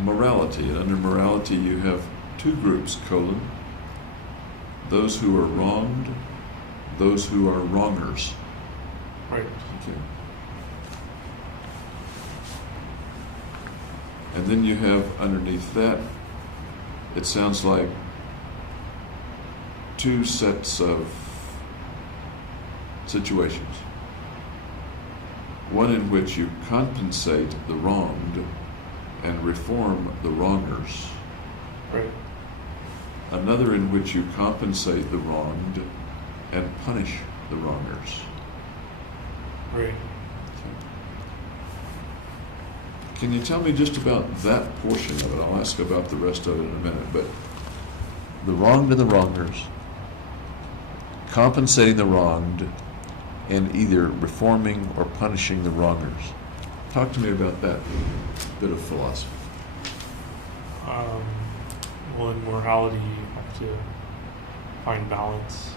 Morality. And under morality, you have two groups, those who are wronged, those who are wrongers. Right. Okay. And then you have underneath that, it sounds like two sets of situations. One in which you compensate the wronged and reform the wrongers. Right. Another in which you compensate the wronged and punish the wrongers. Right. Can you tell me just about that portion of it? I'll ask about the rest of it in a minute, but the wronged and the wrongers, compensating the wronged, and either reforming or punishing the wrongers. Talk to me about that bit of philosophy. Well, in morality, you have to find balance.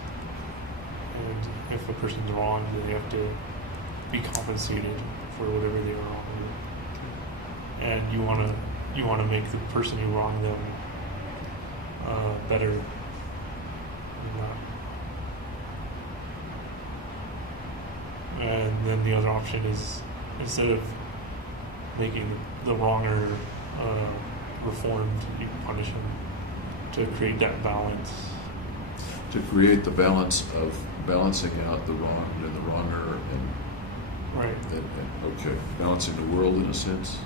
And if a person's wrong, then they have to be compensated for whatever they are wrong. And you want to make the person who wronged them better. And then the other option is, instead of making the wronger reformed, you punish him to create that balance. To create the balance of balancing out the wronged and the wronger, and Right. Okay, balancing the world in a sense.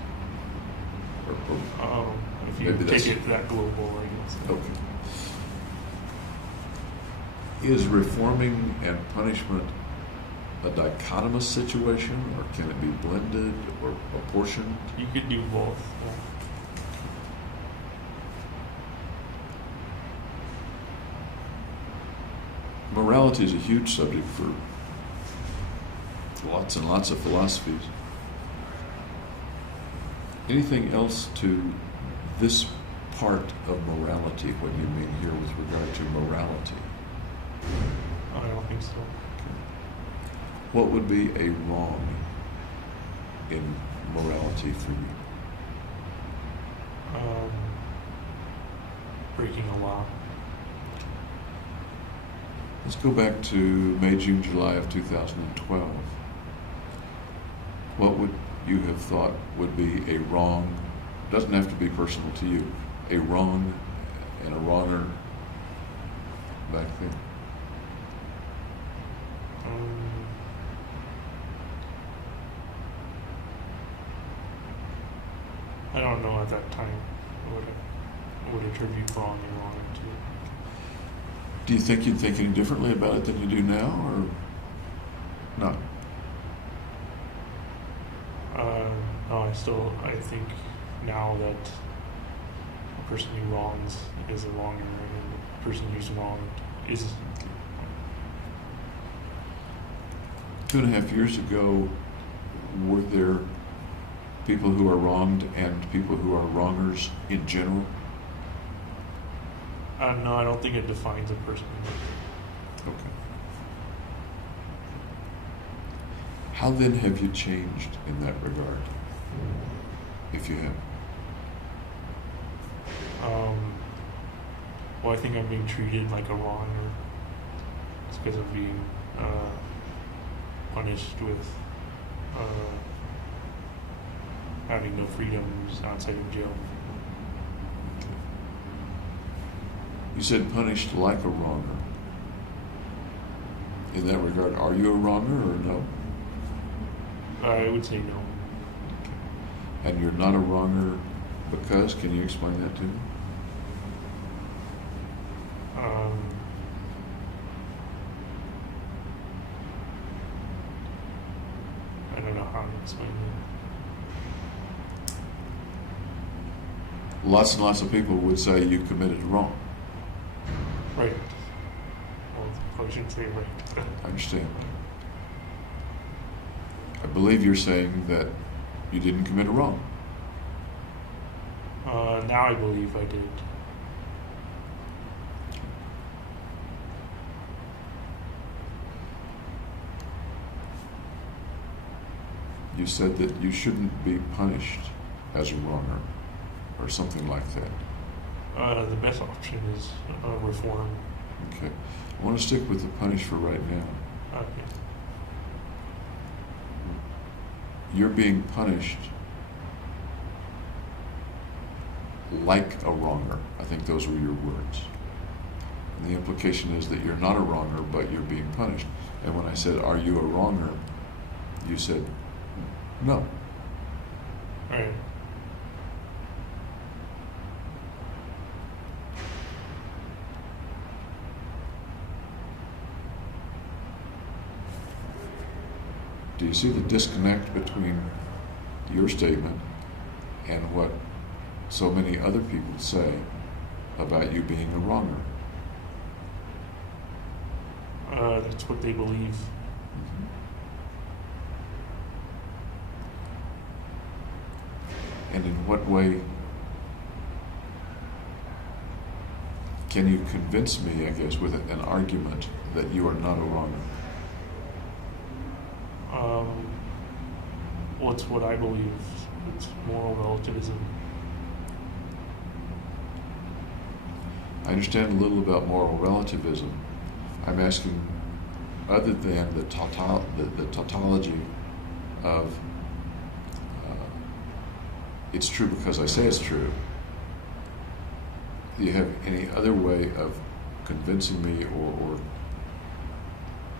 If you take it that global, I guess. Okay. Is reforming and punishment a dichotomous situation, or can it be blended or apportioned? You could do both. Yeah. Morality is a huge subject for lots and lots of philosophies. Anything else to this part of morality, what you mean here with regard to morality? I don't think so. What would be a wrong in morality for you? Breaking a law. Let's go back to May, June, July of 2012. What would you have thought would be a wrong, doesn't have to be personal to you, a wrong and a wronger back then? I don't know at that time what I would attribute wrong and wrong to. Do you think you'd think any differently about it than you do now, or not? No, I think now that a person who wrongs is a wronger, and the person who's wronged is. 2.5 years ago, were there people who are wronged and people who are wrongers in general? No, I don't think it defines a person. Okay. How then have you changed in that regard, if you have? Well, I think I'm being treated like a wronger. It's because of being punished with having no freedoms outside of jail. You said punished like a wronger. In that regard, are you a wronger or no? I would say no. And you're not a wronger because? Can you explain that to me? I don't know how to explain that. Lots and lots of people would say you committed wrong. Right. Well, probably shouldn't say right. I understand. I believe you're saying that you didn't commit a wrong. Now I believe I did. You said that you shouldn't be punished as a wronger, or something like that? The best option is reform. Okay. I want to stick with the punish for right now. Okay. You're being punished like a wronger. I think those were your words. And the implication is that you're not a wronger, but you're being punished. And when I said, are you a wronger? You said, no. Right. Do you see the disconnect between your statement and what so many other people say about you being a wronger? That's what they believe. And in what way can you convince me, I guess, with an argument that you are not a wronger? Well, it's what I believe. It's moral relativism. I understand a little about moral relativism. I'm asking, other than the tautology of it's true because I say it's true, do you have any other way of convincing me or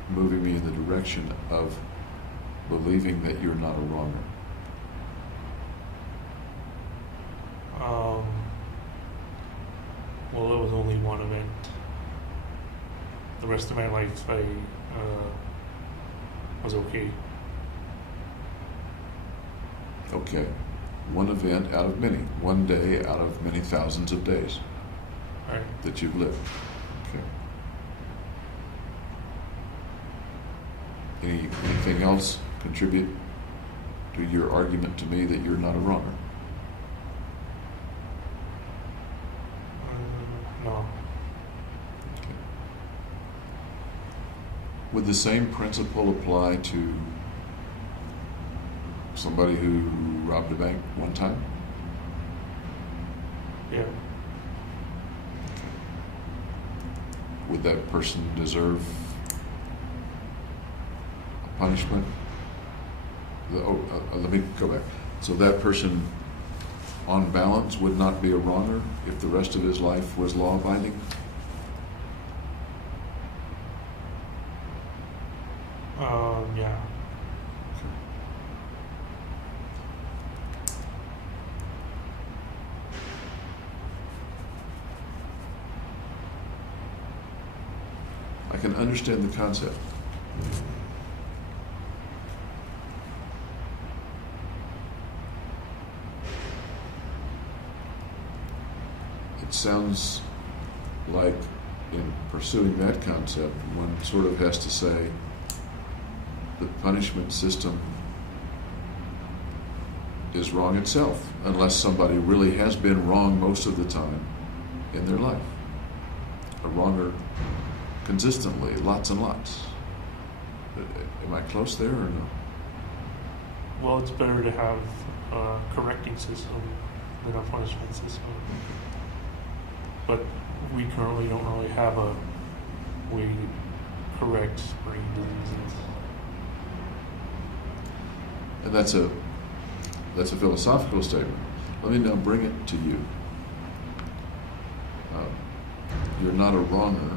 moving me in the direction of believing that you're not a wronger? Well, it was only one event. The rest of my life, I was okay. Okay. One event out of many. One day out of many thousands of days Right. that you've lived. Okay. Anything else contribute to your argument to me that you're not a wronger? No. Okay. Would the same principle apply to somebody who robbed a bank one time? Yeah. Would that person deserve a punishment? Let me go back. So that person, on balance, would not be a wronger if the rest of his life was law-abiding? Yeah. I can understand the concept. It sounds like in pursuing that concept, one sort of has to say the punishment system is wrong itself, unless somebody really has been wrong most of the time in their life. A wronger consistently, lots and lots. Am I close there or no? Well, it's better to have a correcting system than a punishment system. But we currently don't really have a way to correct brain diseases. And that's a philosophical statement. Let me now bring it to you. You're not a wronger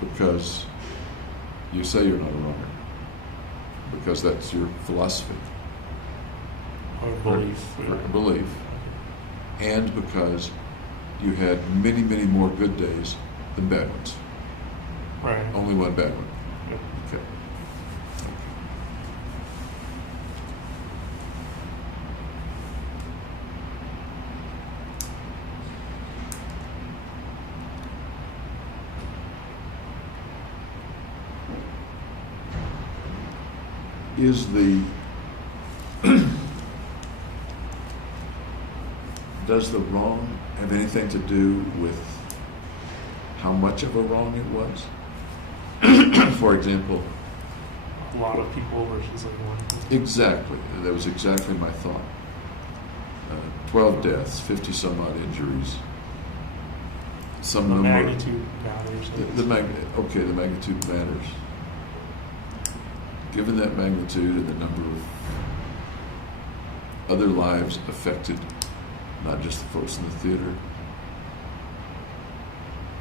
because you say you're not a wronger, because that's your philosophy. Or belief. Or belief. And because you had many, many more good days than bad ones. Right. Only one bad one. Yep. Okay. Is the does the wrong have anything to do with how much of a wrong it was? For example, A lot of people versus like one. exactly, that was exactly my thought. 12 deaths, 50 some odd injuries. Some The number. magnitude matters. The magnitude matters. Given that magnitude and the number of other lives affected, not just the folks in the theater,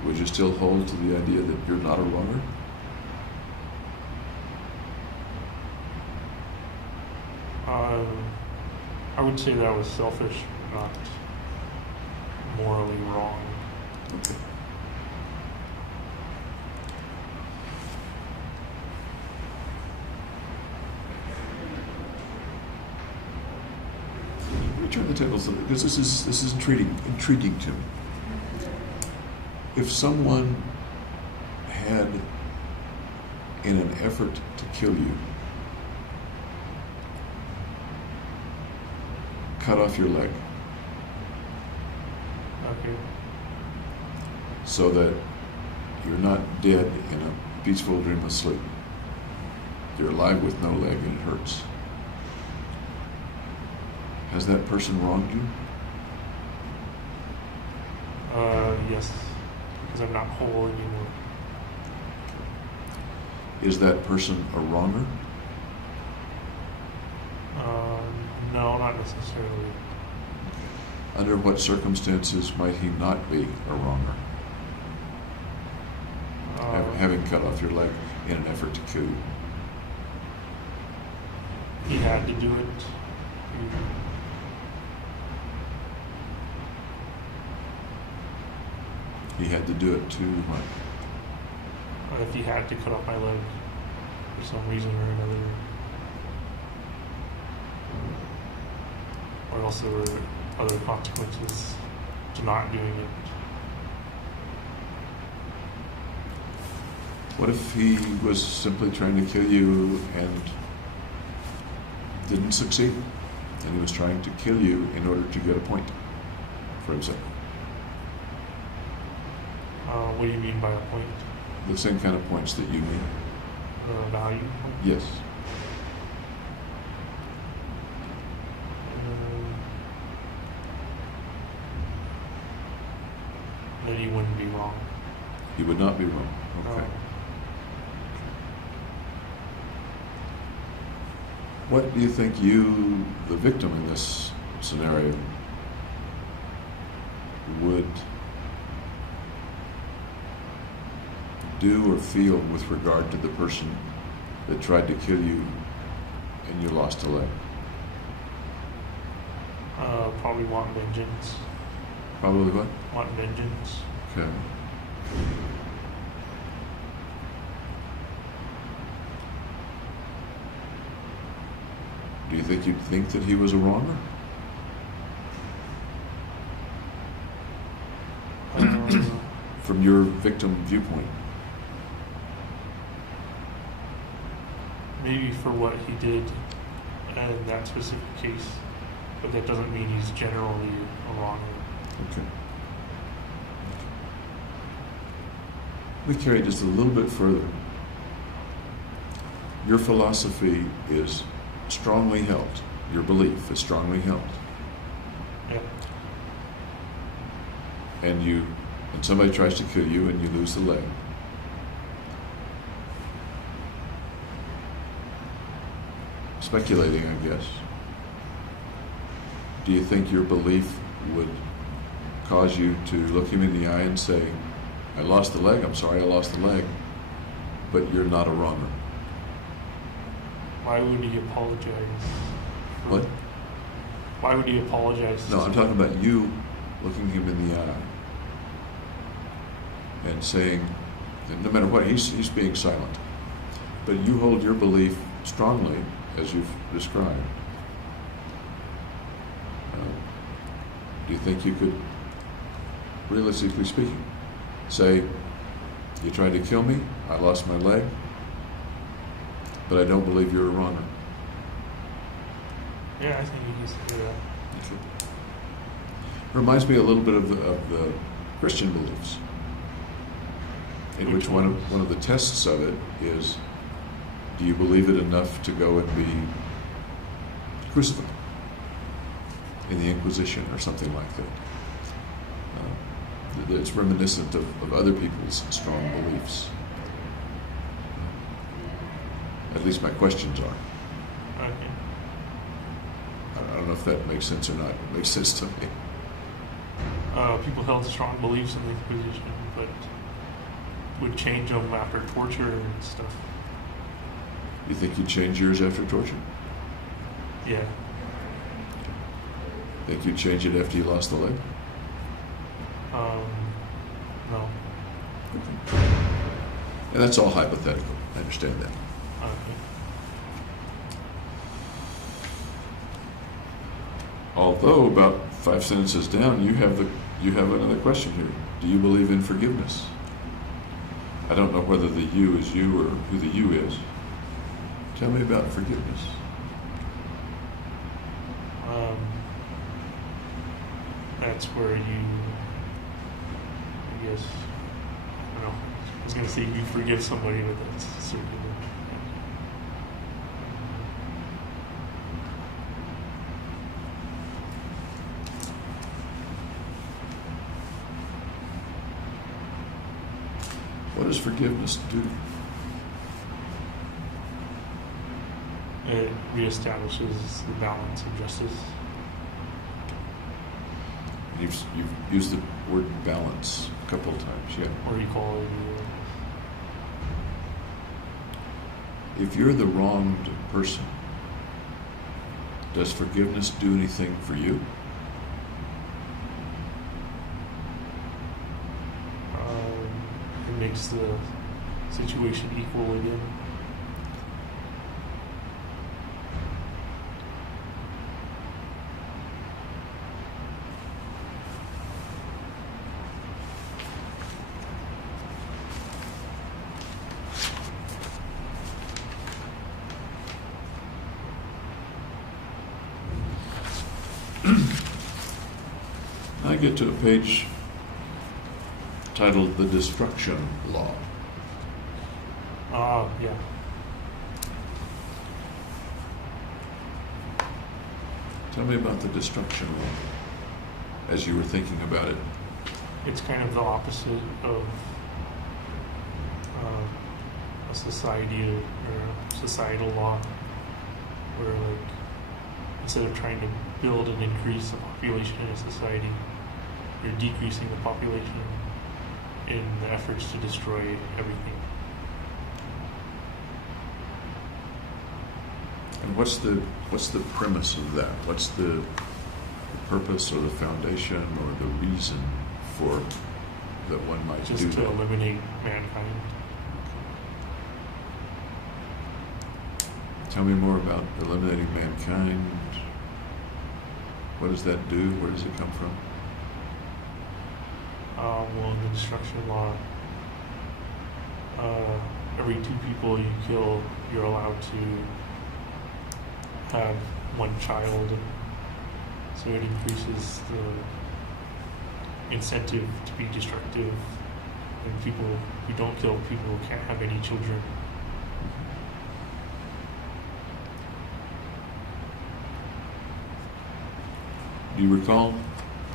would you still hold to the idea that you're not a wronger? I would say that was selfish, not morally wrong. Okay. Let me turn the tables a little, because this is intriguing to me. If someone had, in an effort to kill you, cut off your leg Okay. so that you're not dead in a peaceful dream of sleep, you're alive with no leg and it hurts, has that person wronged you? Yes, because I'm not whole anymore. Is that person a wronger? No, not necessarily. Under what circumstances might he not be a wronger? Having cut off your leg in an effort to kill you. He had to do it. He had to do it to what? If he had to cut off my leg for some reason or another, or else there were other consequences to not doing it. What if he was simply trying to kill you and didn't succeed? And he was trying to kill you in order to get a point for himself? What do you mean by a point? The same kind of points that you mean. Value point? Yes. Then he wouldn't be wrong. He would not be wrong. Okay. What do you think you, the victim in this scenario, would do or feel with regard to the person that tried to kill you and you lost a leg? Probably want vengeance. Probably what? Want vengeance. Okay. Do you think you'd think that he was a wronger? From your victim viewpoint? Maybe for what he did in that specific case, but that doesn't mean he's generally a wronger. Okay. Let me carry it just a little bit further. Your philosophy is strongly held. Your belief is strongly held. Yeah. And somebody tries to kill you and you lose the leg. Speculating, I guess. Do you think your belief would cause you to look him in the eye and say, I lost the leg, I'm sorry I lost the leg, but you're not a wronger? Why would he apologize? What? Why would he apologize? No, I'm talking about you looking him in the eye and saying, and no matter what, he's being silent. But you hold your belief strongly, as you've described. Do you think you could, realistically speaking, say, you tried to kill me, I lost my leg, but I don't believe you're a wronger? Yeah, I think you can say that. Okay. Reminds me a little bit of the Christian beliefs. In which one of the tests of it is, do you believe it enough to go and be crucified in the Inquisition or something like that? It's reminiscent of other people's strong beliefs. At least my questions are. Okay. I don't know if that makes sense or not. It makes sense to me. People held strong beliefs in the Inquisition, but would change them after torture and stuff. You think you'd change yours after torture? Yeah. Think you'd change it after you lost the leg? No. And that's all hypothetical. I understand that. Okay. Although about 5 sentences down, you have another question here. Do you believe in forgiveness? I don't know whether the you is you or who the you is. Tell me about forgiveness. That's where you, I guess, I don't know. I was going to say you forgive somebody, but that's certainly. What does forgiveness do? It reestablishes the balance of justice. You've used the word balance a couple of times, yeah. Or equality. If you're the wronged person, does forgiveness do anything for you? It makes the situation equal again. I get to a page titled The Destruction Law. Yeah. Tell me about the destruction law as you were thinking about it. It's kind of the opposite of a society or societal law, where like instead of trying to build and increase the population in a society, you're decreasing the population in the efforts to destroy everything. And what's the premise of that? What's the purpose or the foundation or the reason for that one might Just do to that? eliminate mankind. Tell me more about eliminating mankind. What does that do? Where does it come from? Well, in the destruction law, every 2 people you kill, you're allowed to have 1 child. So it increases the incentive to be destructive, and people who don't kill people can't have any children. Do you recall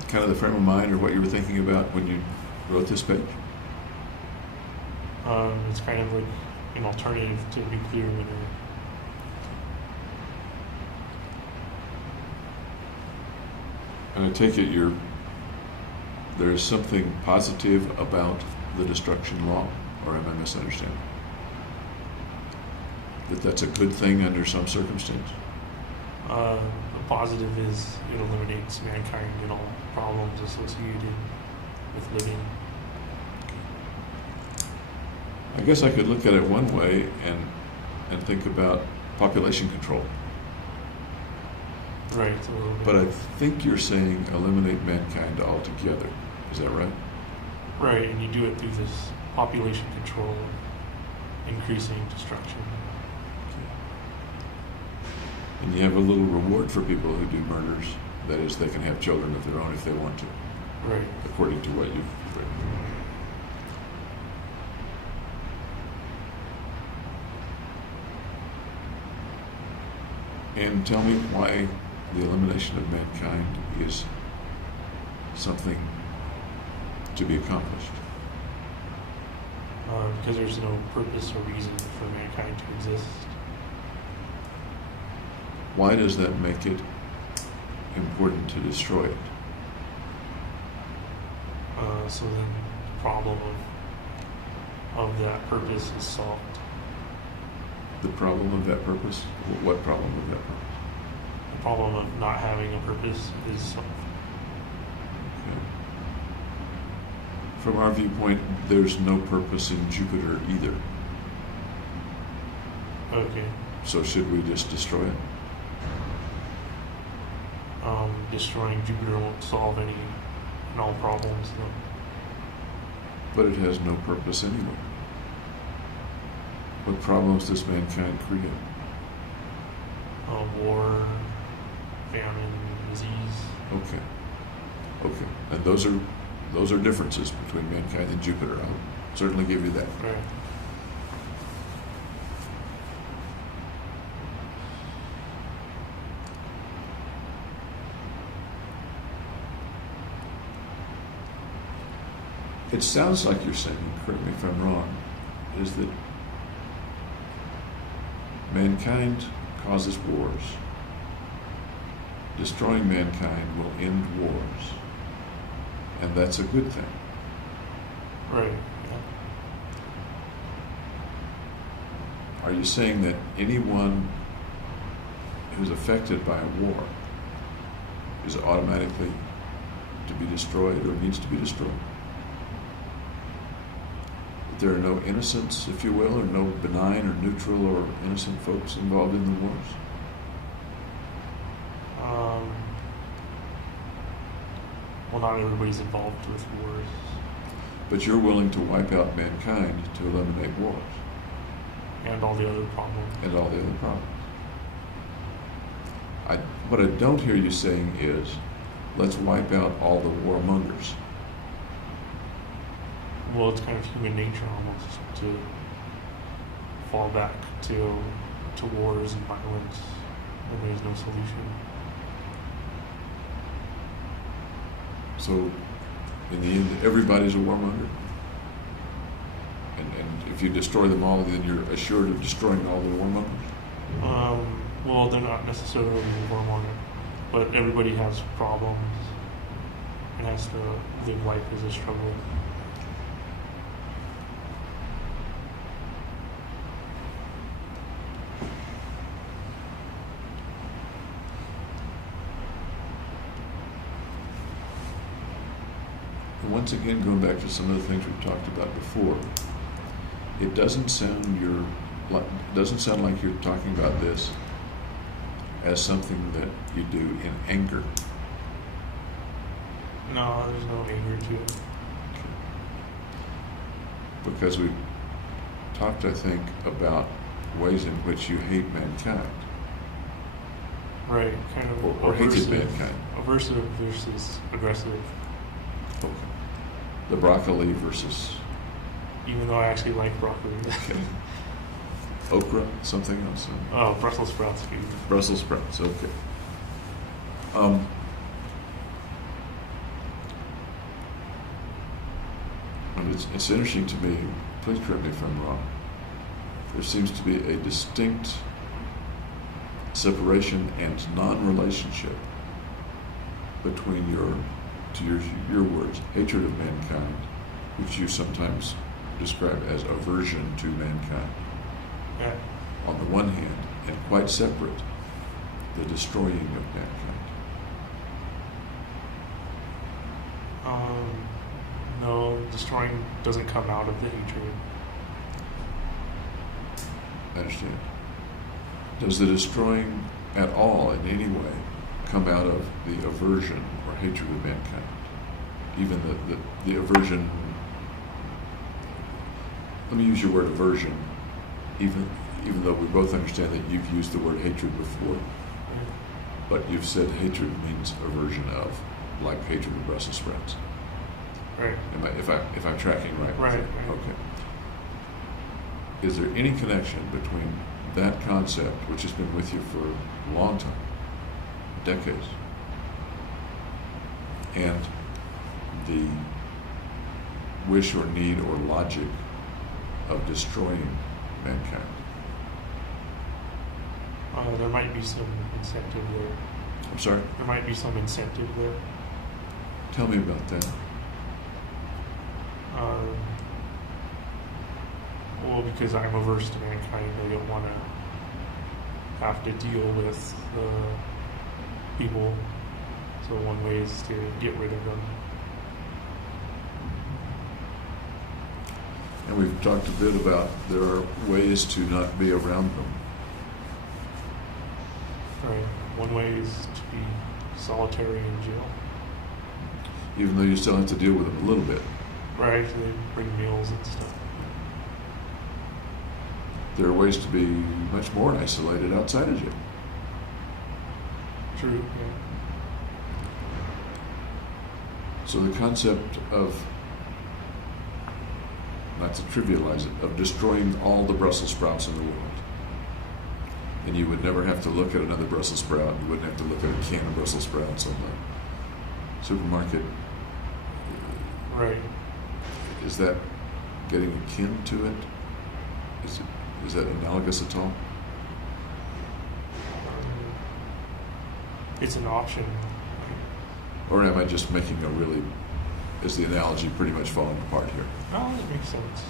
kind of the frame of mind or what you were thinking about when you wrote this page? It's kind of like an alternative to nuclear winter. And I take it there is something positive about the destruction law, or am I misunderstanding? That's a good thing under some circumstance? The positive is it eliminates mankind and all problems associated with living. I guess I could look at it one way and think about population control. Right. A little bit. But I think you're saying eliminate mankind altogether. Is that right? Right, and you do it through this population control, increasing destruction. And you have a little reward for people who do murders. That is, they can have children of their own if they want to. Right. According to what you've written. And tell me why the elimination of mankind is something to be accomplished. Because there's no purpose or reason for mankind to exist. Why does that make it important to destroy it? So then the problem of that purpose is solved. The problem of that purpose? What problem of that purpose? The problem of not having a purpose is solved. Okay. From our viewpoint, there's no purpose in Jupiter either. Okay. So should we just destroy it? Destroying Jupiter won't solve any and all problems, though. But it has no purpose anyway. What problems does mankind create? War, famine, disease. Okay. And those are differences between mankind and Jupiter. I'll certainly give you that. Right. It sounds like you're saying, correct me if I'm wrong, is that mankind causes wars. Destroying mankind will end wars. And that's a good thing. Right. Yeah. Are you saying that anyone who's affected by a war is automatically to be destroyed or needs to be destroyed? There are no innocents, if you will, or no benign or neutral or innocent folks involved in the wars? Well, not everybody's involved with wars. But you're willing to wipe out mankind to eliminate wars. And all the other problems. And all the other problems. What I don't hear you saying is, let's wipe out all the warmongers. Well, it's kind of human nature almost to fall back to wars and violence when there's no solution. So, in the end, everybody's a warmonger? And if you destroy them all, then you're assured of destroying all the warmongers? Well, they're not necessarily a warmonger, but everybody has problems and has to live life as a struggle. Once again, going back to some of the things we've talked about before, it doesn't sound like you're talking about this as something that you do in anger. No, there's no anger to it. Because we've talked, I think, about ways in which you hate mankind. Right, kind of. Or hated mankind. Aversive versus aggressive. Okay. The broccoli versus... Even though I actually like broccoli. Okay. Okra, something else? Oh, Brussels sprouts. Brussels sprouts, okay. And it's interesting to me, please correct me if I'm wrong, there seems to be a distinct separation and non-relationship between your words, hatred of mankind, which you sometimes describe as aversion to mankind, Yeah. on the one hand, and quite separate, the destroying of mankind. No, destroying doesn't come out of the hatred. I understand. Does the destroying at all, in any way, come out of the aversion or hatred of mankind? Even the aversion, let me use your word aversion, even though we both understand that you've used the word hatred before, but you've said hatred means aversion of, like hatred of Brussels sprouts. Right. If I'm tracking right? Right. Okay. Is there any connection between that concept, which has been with you for a long time, decades, and the wish or need or logic of destroying mankind. There might be some incentive there. I'm sorry? There might be some incentive there. Tell me about that. Well, because I'm averse to mankind, I don't want to have to deal with people. So one way is to get rid of them. And we've talked a bit about there are ways to not be around them. Right. One way is to be solitary in jail. Even though you still have to deal with them a little bit. Right. They bring meals and stuff. There are ways to be much more isolated outside of jail. True. Yeah. So the concept of, not to trivialize it, of destroying all the Brussels sprouts in the world. And you would never have to look at another Brussels sprout. You wouldn't have to look at a can of Brussels sprouts on the supermarket. Right. Is that getting akin to it? Is that analogous at all? It's an option. Or am I just making a really, is the analogy pretty much falling apart here? No, that makes sense.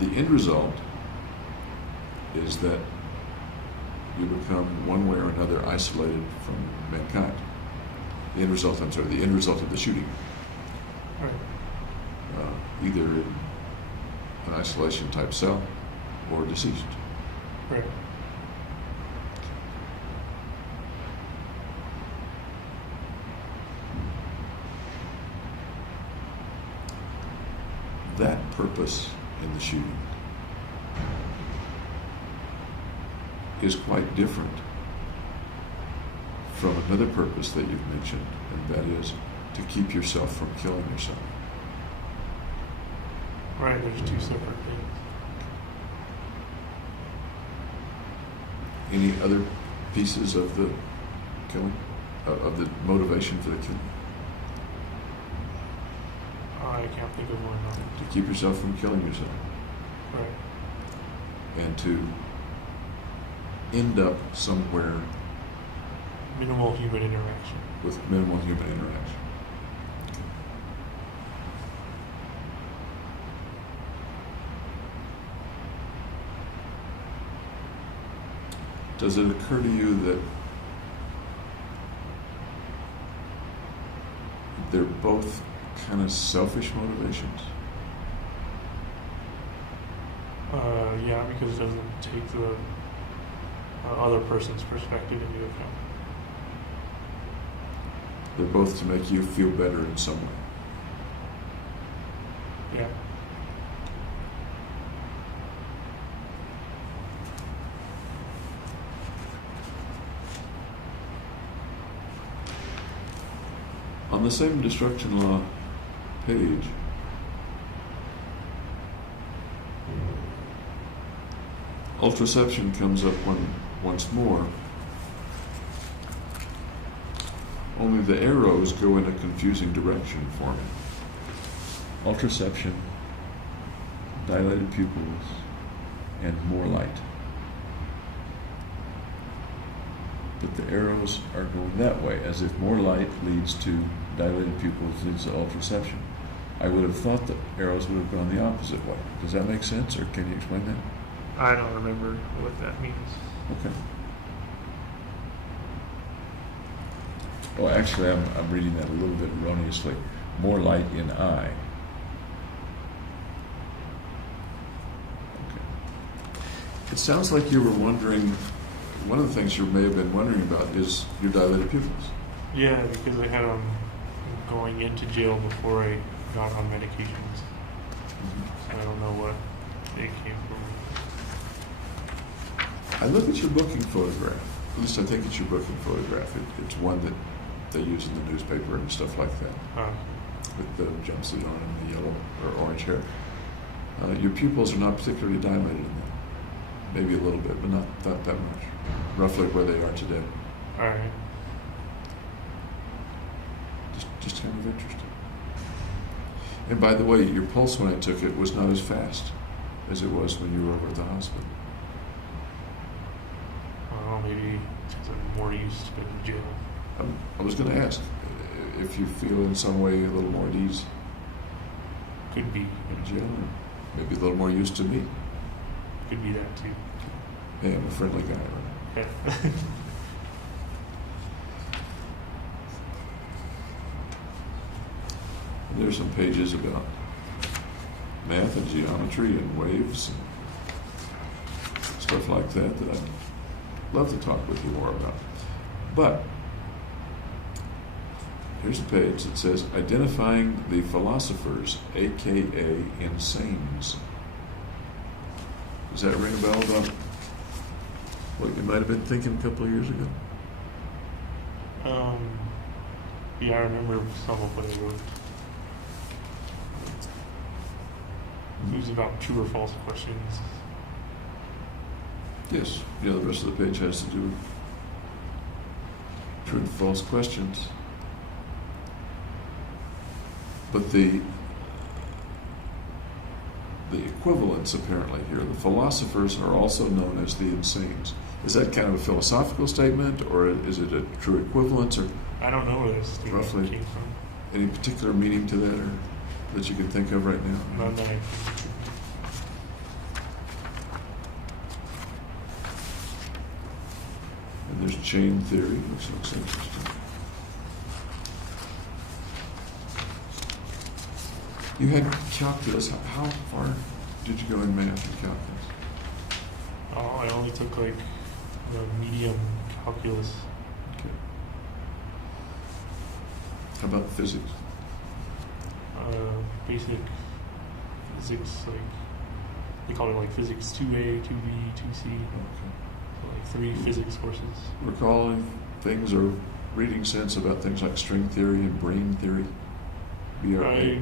The end result is that you become one way or another isolated from mankind. The end result of the shooting. Right. Either in an isolation type cell or deceased. Right. That purpose in the shooting is quite different from another purpose that you've mentioned, and that is to keep yourself from killing yourself. Right, there's two separate things. Any other pieces of the killing, of the motivation for the killing? I can't think of one. No. To keep yourself from killing yourself. Right. And to end up somewhere Minimal human interaction. with minimal human interaction. Does it occur to you that they're both kind of selfish motivations? Yeah, because it doesn't take the other person's perspective into account. They're both to make you feel better in some way. Yeah. On the same destruction law page, ultraception comes up once more, only the arrows go in a confusing direction for me. Ultraception, dilated pupils, and more light. But the arrows are going that way, as if more light leads to dilated pupils, leads to ultraception. I would have thought that arrows would have gone the opposite way. Does that make sense, or can you explain that? I don't remember what that means. Okay. Well, actually, I'm reading that a little bit erroneously. More light in eye. Okay. It sounds like you were wondering, one of the things you may have been wondering about is your dilated pupils. Yeah, because I had them going into jail before I got on medications. So I don't know what they came from. I look at your booking photograph. At least I think it's your booking photograph. It's one that they use in the newspaper and stuff like that. with the jumpsuit on and the yellow or orange hair. Your pupils are not particularly dilated in that. Maybe a little bit, but not that much. Roughly where they are today. All right. Just kind of interesting. And by the way, your pulse when I took it was not as fast as it was when you were over at the hospital. Maybe because I'm more used to going to jail. I was going to ask if you feel in some way a little more at ease Could be. in jail, or maybe a little more used to me. Could be that too. Hey, I'm a friendly guy, right? Yeah. And there's some pages about math and geometry and waves and stuff like that I'd love to talk with you more about. But here's a page that says identifying the philosophers, aka insanes. Does that ring a bell about what you might have been thinking a couple of years ago? Yeah, I remember some of what I wrote. It was about true or false questions. Yes. Yeah, the rest of the page has to do with true and false questions. But the equivalents apparently here, the philosophers are also known as the insanes. Is that kind of a philosophical statement, or is it a true equivalence, or I don't know where this statement roughly came from. any particular meaning to that, or that you can think of right now? None that I And there's chain theory, which looks interesting. You had calculus. How far did you go in math and calculus? I only took like the medium calculus. Okay. How about physics? Basic physics, like they call it like physics 2A, 2B, 2C. Okay. So like 3 physics courses. Recalling things or reading sense about things like string theory and brain theory? I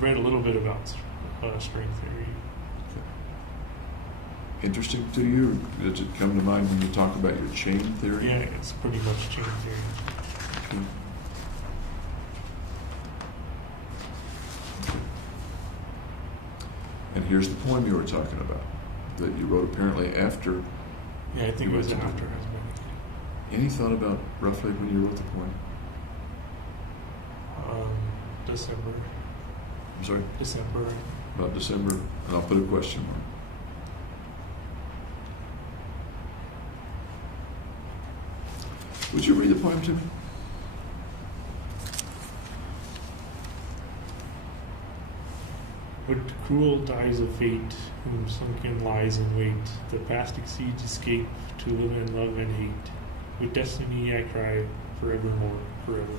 read a little bit about string theory. Okay. Interesting to you? Does it come to mind when you talk about your chain theory? Yeah, it's pretty much chain theory. Okay. Okay. And here's the poem you were talking about that you wrote apparently after. Yeah, I think You it was went to after the- I was married. Any thought about roughly when you wrote the poem? December. I'm sorry? December. About December, and I'll put a question mark. Would you read the poem to me? But cruel dies of fate, whom sunken lies in wait, the past exceeds escape, to live and love and hate. With destiny I cry, forevermore, forever.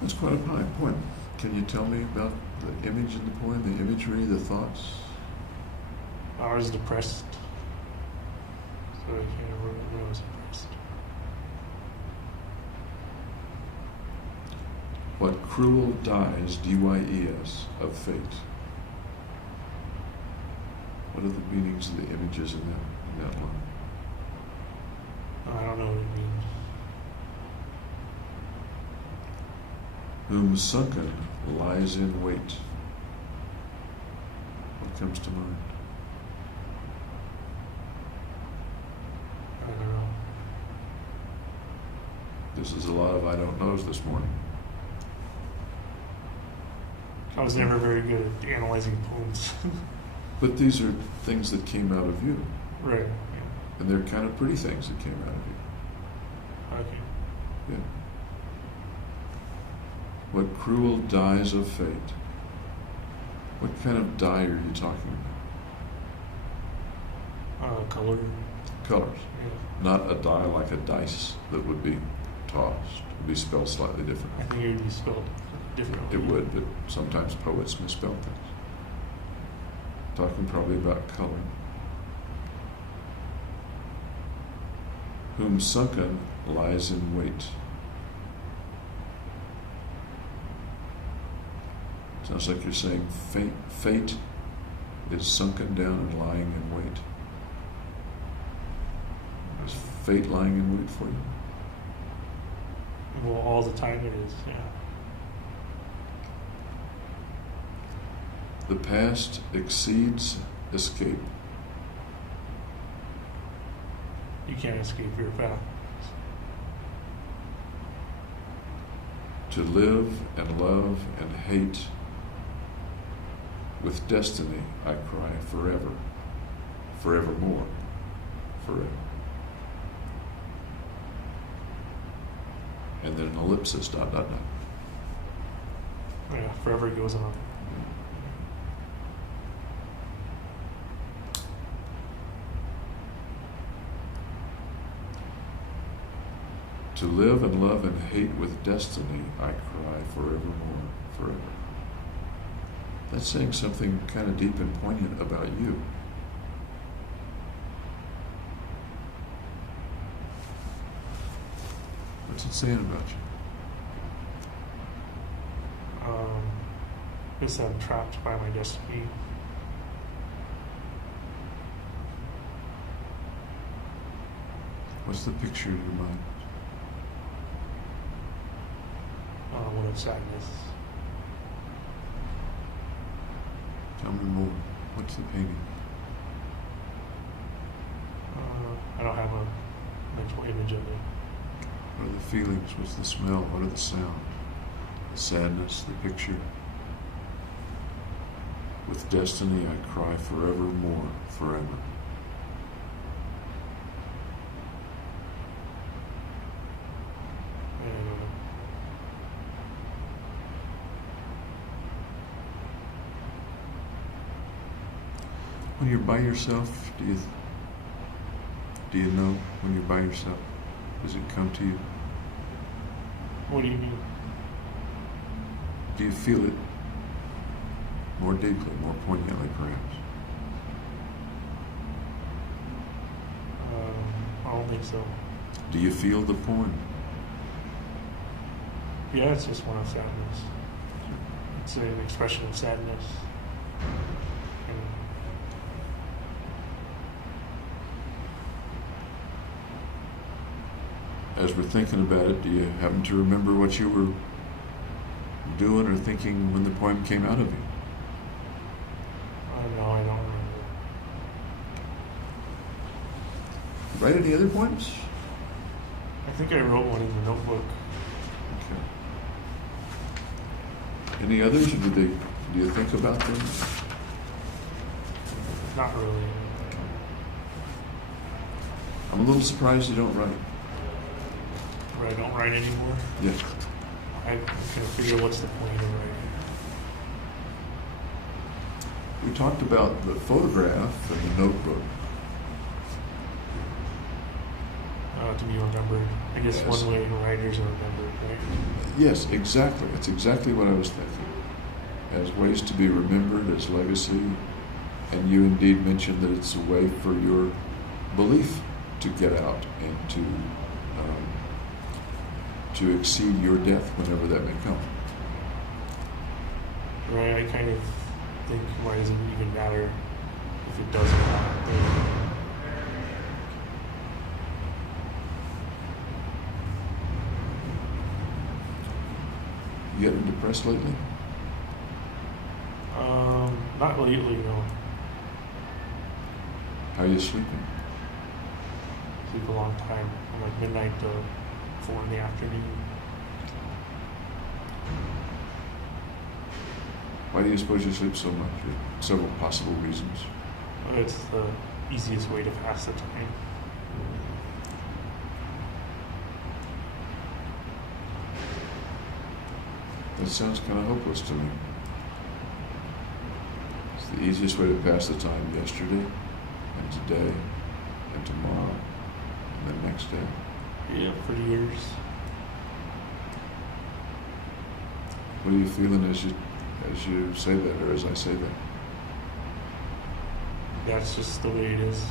That's quite a poem. Can you tell me about the image in the poem, the imagery, the thoughts? I was depressed, so I can't remember when I was depressed. What cruel dies, D-Y-E-S, of fate? What are the meanings of the images in that line? I don't know what it means. Whom sunken lies in wait. What comes to mind? I don't know. This is a lot of I don't knows this morning. I was never very good at analyzing poems. But these are things that came out of you. Right. Yeah. And they're kind of pretty things that came out of you. Okay. Yeah. What cruel dyes of fate? What kind of dye are you talking about? Color. Colors. Yeah. Not a dye like a dice that would be tossed. It would be spelled slightly different. I think it would be spelled differently. It would, but sometimes poets misspell things. Talking probably about color. whom sunken lies in wait. Sounds like you're saying fate is sunken down and lying in wait. Is fate lying in wait for you? Well, all the time it is, yeah. The past exceeds escape. You can't escape your path. To live and love and hate with destiny, I cry forever, forevermore, forever. And then an ellipsis, dot, dot, dot. Yeah, forever goes on. To live and love and hate with destiny, I cry forevermore, forever. That's saying something kind of deep and poignant about you. What's it saying about you? I guess I'm trapped by my destiny. What's the picture in your mind? One of sadness. Tell me more. What's the painting? I don't have a mental image of it. What are the feelings? What's the smell? What are the sounds? The sadness, the picture. With destiny I cry forevermore, forever. When you're by yourself, do you know when you're by yourself? Does it come to you? What do you mean? Do you feel it more deeply, more poignantly, perhaps? I don't think so. Do you feel the poem? Yeah, it's just one of sadness. It's an expression of sadness. As we're thinking about it, do you happen to remember what you were doing or thinking when the poem came out of you? No, I don't remember. Write any other poems? I think I wrote one in the notebook. Okay. Any others, or do you think about them? Not really. I'm a little surprised you don't write. Or I don't write anymore. Yeah. I can figure what's the point of writing. We talked about the photograph and the notebook. To be remembered. I guess Yes. one way writers are remembered, right? Yes, exactly. That's exactly what I was thinking. As ways to be remembered, as legacy. And you indeed mentioned that it's a way for your belief to get out and to exceed your death whenever that may come. Right, I kind of think, why does it even matter if it doesn't happen? You getting depressed lately? Not lately, no. How are you sleeping? Sleep a long time, from like midnight to 4 in the afternoon. Why do you suppose you sleep so much? There are several possible reasons. It's the easiest way to pass the time. That sounds kind of hopeless to me. It's the easiest way to pass the time yesterday, and today, and tomorrow, and the next day. Yeah, for years. What are you feeling as you say that, or as I say that? That's just the way it is.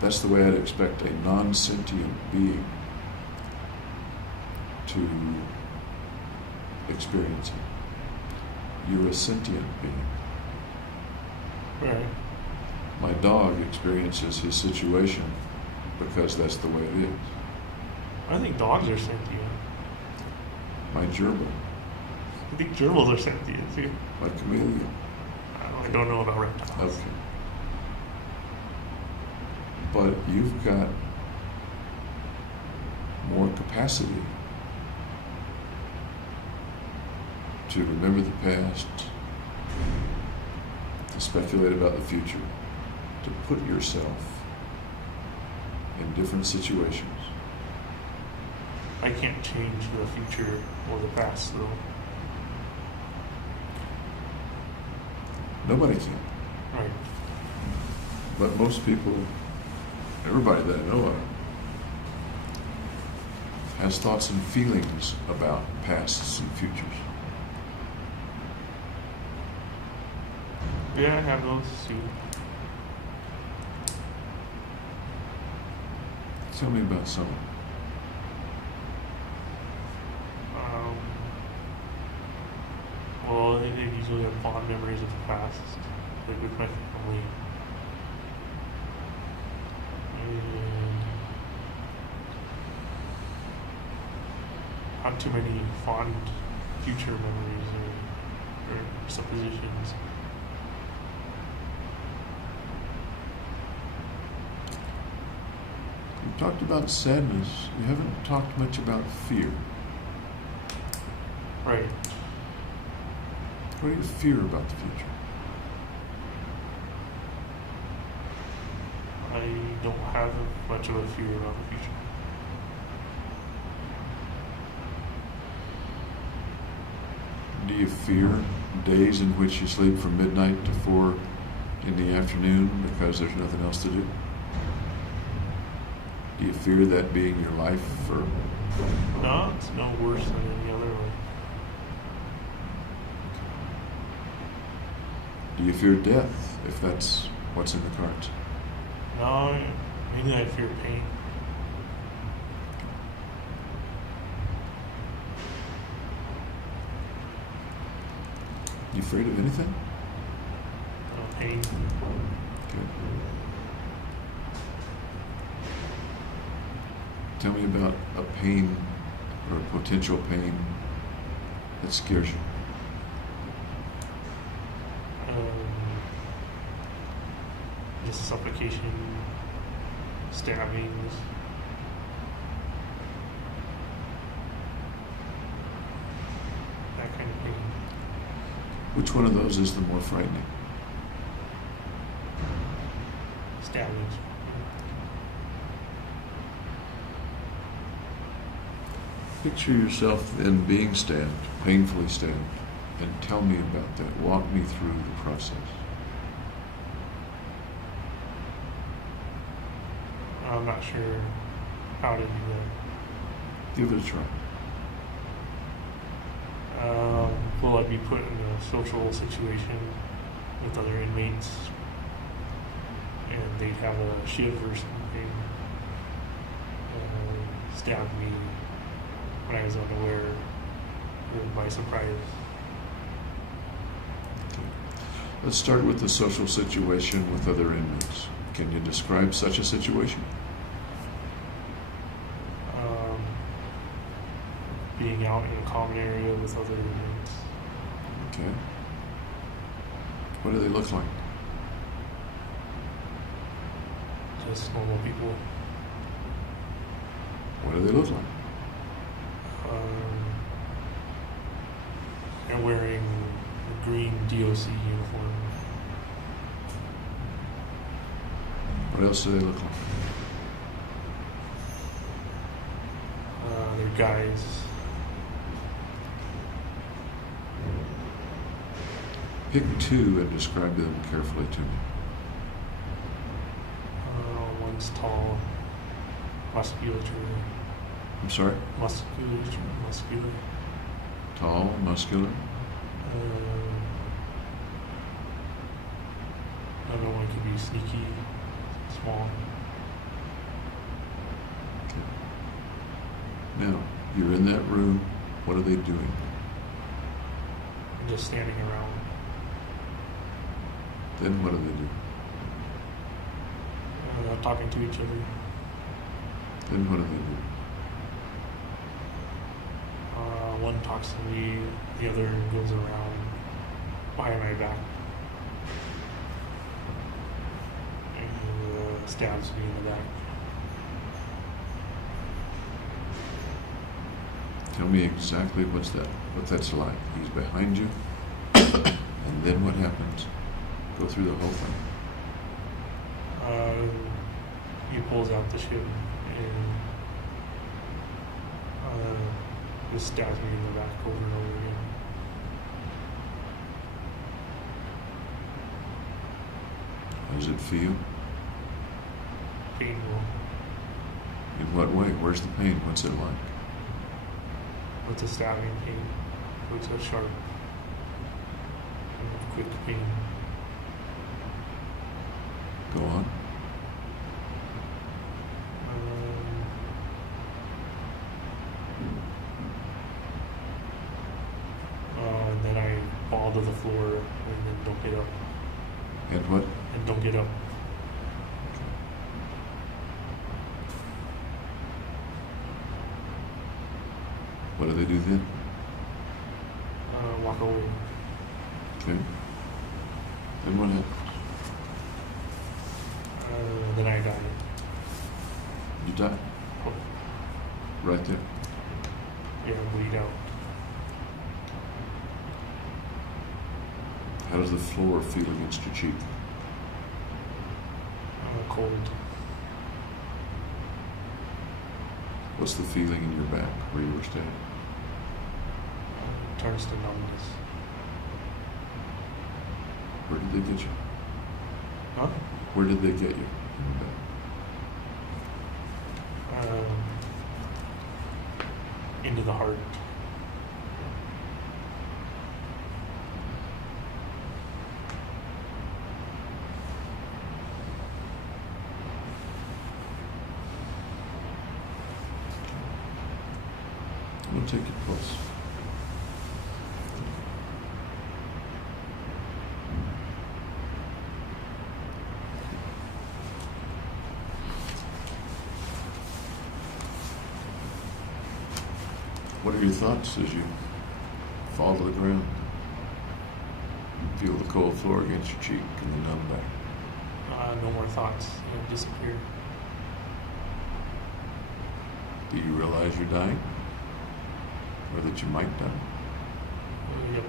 That's the way I'd expect a non-sentient being to experience it. You're a sentient being. Right. My dog experiences his situation because that's the way it is. I think dogs are sentient. My gerbil, I think gerbils are sentient too. my chameleon. I don't know about reptiles. Okay. But you've got more capacity to remember the past, to speculate about the future, to put yourself in different situations. I can't change the future or the past, though. Nobody can. Right. But most people, everybody that I know of, has thoughts and feelings about pasts and futures. Yeah, I have those too. Tell me about some. Well, I usually have fond memories of the past, like with my family. And not too many fond future memories or suppositions. You talked about sadness. You haven't talked much about fear. Right. What do you fear about the future? I don't have much of a fear about the future. Do you fear days in which you sleep from midnight to 4 in the afternoon because there's nothing else to do? Do you fear that being your life for? No, it's no worse than any other one. Do you fear death if that's what's in the cards? No, mainly I fear pain. You afraid of anything? Pain. Okay. Tell me about a pain or a potential pain that scares you. Just suffocation, stabbings. That kind of pain. Which one of those is the more frightening? Stabbings. Picture yourself then being stabbed, painfully stabbed, and tell me about that. Walk me through the process. I'm not sure how to do that. Give it a try. Will I be put in a social situation with other inmates and they'd have a shiv or something and stab me when I was unaware or by surprise? Okay. Let's start with the social situation with other inmates. Can you describe such a situation? Being out in a common area with other inmates. Okay. What do they look like? Just normal people. What do they look like? They're wearing a green DOC uniform. What else do they look like? They're guys. Pick two and describe them carefully to me. One's tall, muscular. I'm sorry? Muscular. Tall, muscular. Another one could be sneaky, small. Now, you're in that room. What are they doing? Just standing around. Then what do they do? Talking to each other. Then what do they do? One talks to me, the other goes around behind my back and stabs me in the back. Tell me exactly what that's like. He's behind you, and then what happens? Go through the whole thing. He pulls out the shit and just stabs me in the back over and over again. How does it feel? Painful. In what way? Where's the pain? What's it like? It's a stabbing pain. It's a sharp and quick pain. Go on. And then I fall to the floor and then don't get up. And what? And don't get up. What do they do then? Walk away. Okay. Then what happens? Then I die. You die. Oh, Right there. yeah, bleed out. How does the floor feel against your cheek? Cold. What's the feeling in your back where you were standing? Turns to numbness. Where did they get you? Huh? Where did they get you? In the back? Into the heart. I'm going to take your pulse. What are your thoughts as you fall to the ground? Feel the cold floor against your cheek and the numb back. No more thoughts. Disappear. Do you realize you're dying? Or that you might die? Yep.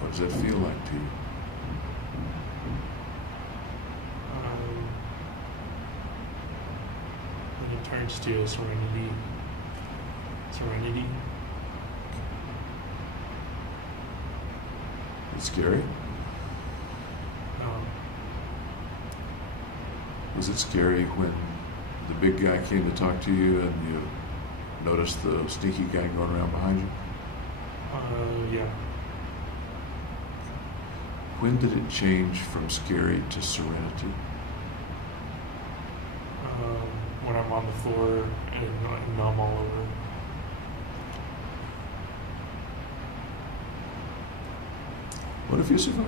What does that feel like to you? When it turns to serenity. Serenity. It's scary? Was it scary when the big guy came to talk to you and you noticed the sneaky guy going around behind you? Yeah. When did it change from scary to serenity? When I'm on the floor and numb all over. What if you survive?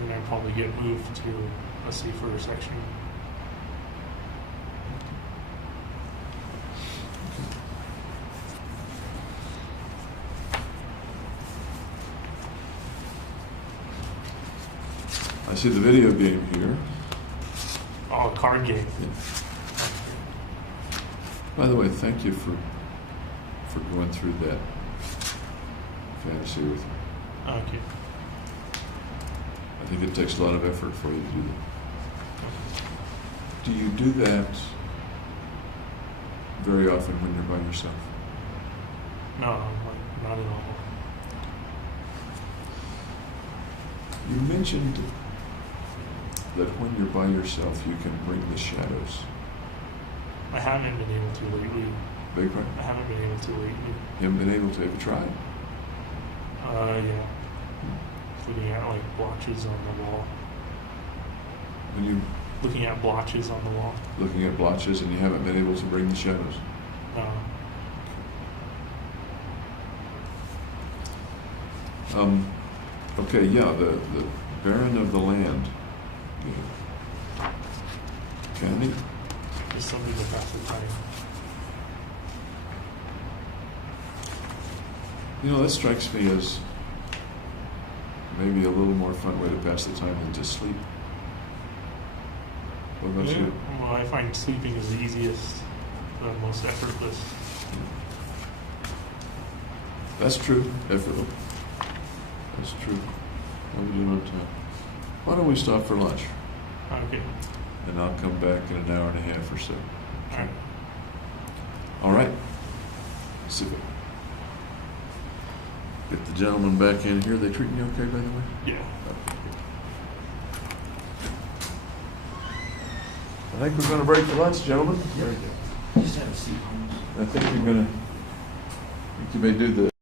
Then I'd probably get moved to a safer section. I see the video game here. Oh, a card game. Yeah. By the way, thank you for going through that fantasy with me. Okay. I think it takes a lot of effort for you to do that. Do you do that very often when you're by yourself? No, not at all. You mentioned that when you're by yourself, you can bring the shadows. I haven't been able to lately. Beg pardon? I haven't been able to lately. You haven't been able to. Have you tried? Yeah. looking at like blotches on the wall. When you're Looking at blotches on the wall. looking at blotches and you haven't been able to bring the shadows. Okay, yeah, the Baron of the land. Candy? Just something to pass the time. You know, that strikes me as maybe a little more fun way to pass the time than just sleep. What about you? Well, I find sleeping is the easiest, the most effortless. That's true, effortless. That's true. Why don't we stop for lunch? Okay. And I'll come back in an hour and a half or so. All right. All right. Super. Get the gentleman back in here. They treating you okay, by the way? Yeah. I think we're going to break for lunch, gentlemen. Very good. Just have a seat, Holmes. I think you're going to. You may do the.